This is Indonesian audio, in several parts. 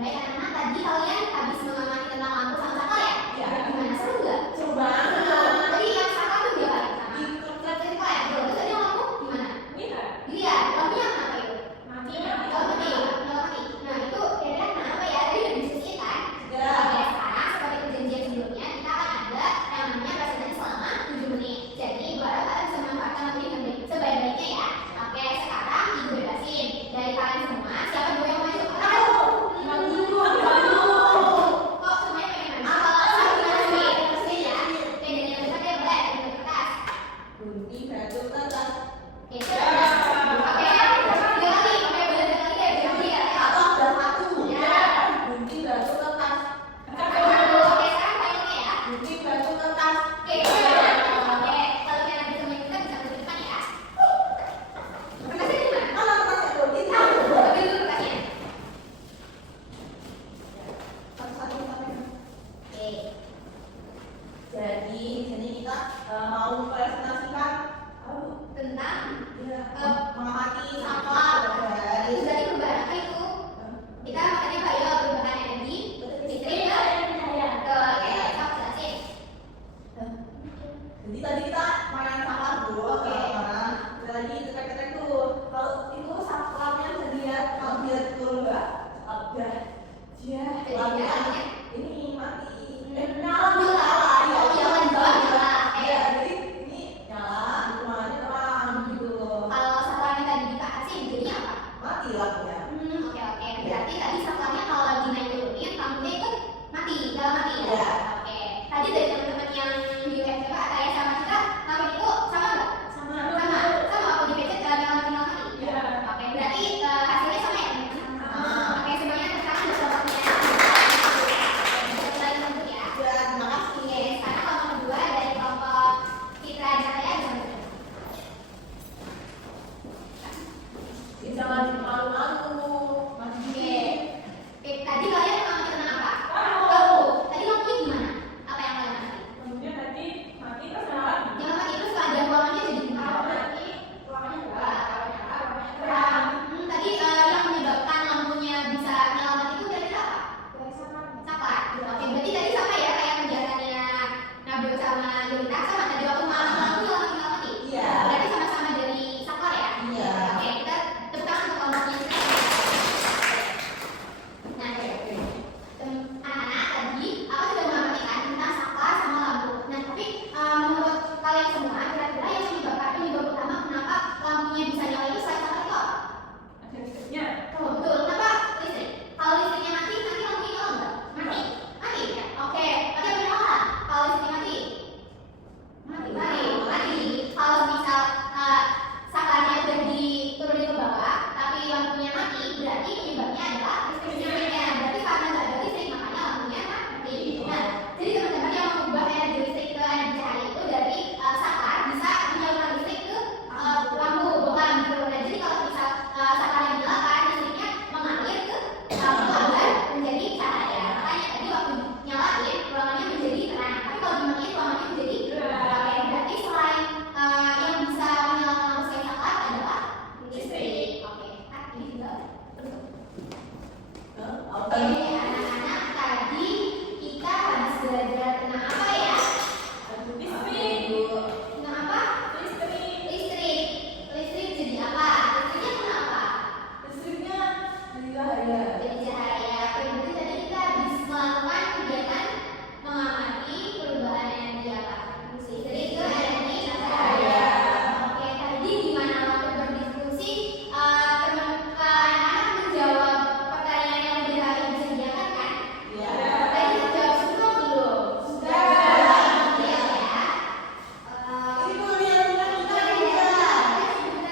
baik anak-anak, tadi kalian habis mengamati tentang lampu sama saklar ya? Iya. Gimana, seru nggak? Seru banget. Tadi yang saklar tuh dia apa? Terus ya? Terus tadi lampu gimana? Iya, lampunya kenapa itu? Mati. Nah itu kira-kira kenapa ya? Tadi udah diskusi kan? Oke, sekarang seperti perjanjian sebelumnya kita akan ada yang namanya presentasi selama 7 menit. Jadi gue harap kalian bisa memanfaatkan waktu ini dengan sebaik-baiknya ya. Oke, sekarang ibu bebasin dari kalian semua. Siapa dulu yang mau maju? Kok semuanya pengen maju? Kalau gimana sih? Ya. Oke, dari yang besar dia boleh dari kertas. Gunting batu kertas. Oke, tiga kali. Oke, boleh tiga kali ya. Jangan ya. Atau ada satu. Ya. Gunting batu kertas. Oke, sekarang finalnya ya. Gunting batu kertas. Oke, kalau kalian bisa mengikuti bisa ke depan ya. Kertasnya di mana? Mana kertasnya tuh? Ini. Oke, dulu kertasnya. Satu-satu. Oke. Jadi di sini kita mau presentasikan Tentang mengamati saklar. dari Itu dari perubahan apa itu? Kita makanya bio perubahan energi listrik ke sok jelasin. Jadi tadi kita main saklar dulu, tadi ketek-ketek tuh. Kalau itu saklarnya bisa dilihat, kalau dilihat dulu enggak? Udah, lampunya ini mati. Nyala, Jangan bawah nyala. Iya, jadi ini nyala, semuanya terang gitu loh. Kalau saklarnya tadi dikasih jadinya apa? Mati lampunya. Oke. Berarti tadi saklarnya kalau lagi naik turunin lampunya itu mati, nggak mati ya? Iya. Oke. Tadi dari teman-teman yang di UFK kayak sama kita, lampu itu sama nggak? Sama. Waktu di PC nyala mati. Iya. Oke. Berarti hasilnya sama ya? Oke. Semuanya sekarang udah kelompoknya. Mulai bentuk ya. Ya, terima kasih. Oke. Sekarang kelompok kedua dari kelompok Citra dan saya gimana? Bisa maju malu-malu. Oke. Tadi kalian mengamati tentang apa? Lampu. Tadi lampunya gimana? Apa yang kalian amati? Lampunya tadi mati terus nyala lagi. Yang mati terus ada ruangannya jadi gimana? Terang. Tadi yang menyebabkan lampunya bisa nyala mati itu dari apa? Saklar. Oke, berarti tadi sama ya kayak kegiatannya Nabil sama Yulita sama tadi waktu malam lampu nyala mati. Iya. Berarti sama-sama dari saklar ya? Iya. Oke, kita tepuk tangan untuk kelompoknya. Nah, anak-anak tadi aku sudah mengamati kan tentang saklar sama lampu. Nah, tapi menurut kalian semua kira-kira yang penyebab utama kenapa lampunya bisa nyala itu selain saklar itu apa? Ada listriknya. Oh, betul. Kenapa listrik? Kalau listriknya mati, nanti lampunya nyala nggak? Mati ya? Oke, nanti apa nyala? Kalau listriknya mati? Mati. Kalau misal saklarnya udah diturunin ke bawah, tapi lampunya mati, berarti penyebabnya adalah listriknya. Berarti karena nggak ada listrik, makanya lampunya mati. Nah, jadi teman-teman yang mengubah energi listrik ke energi cahaya itu dari saklar bisa menyalurkan listrik ke lampu, bukan gitu. Nah, jadi kalau misal saklarnya dinyalakan, listriknya mengalir ke lampu agar menjadi cahaya. Makanya tadi waktu nyalain ruangannya menjadi terang, tapi kalau dimatiin ruangannya menjadi gelap. Oke, berarti selain yang bisa menyalakan lampu selain saklar adalah listrik. Oke, ini juga Oke. anak-anak tadi kita habis belajar tentang apa ya? Tentang apa? Listrik jadi apa? Listriknya kenapa? Listriknya jadi cahaya. Jadi cahaya. Oke, berarti tadi kita habis melakukan kegiatan mengamati perubahan energi apa? Listrik ke energi cahaya. Oke, tadi gimana waktu berdiskusi anak-anak menjawab pertanyaan yang udah disediakan kan? Iya. Tadi jawab semua belum? Sudah. Iya ya. Ini dulu yang kita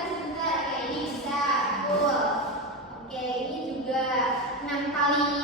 Sebentar. Oke, ini bisa. Betul. Oke, ini juga 6 kali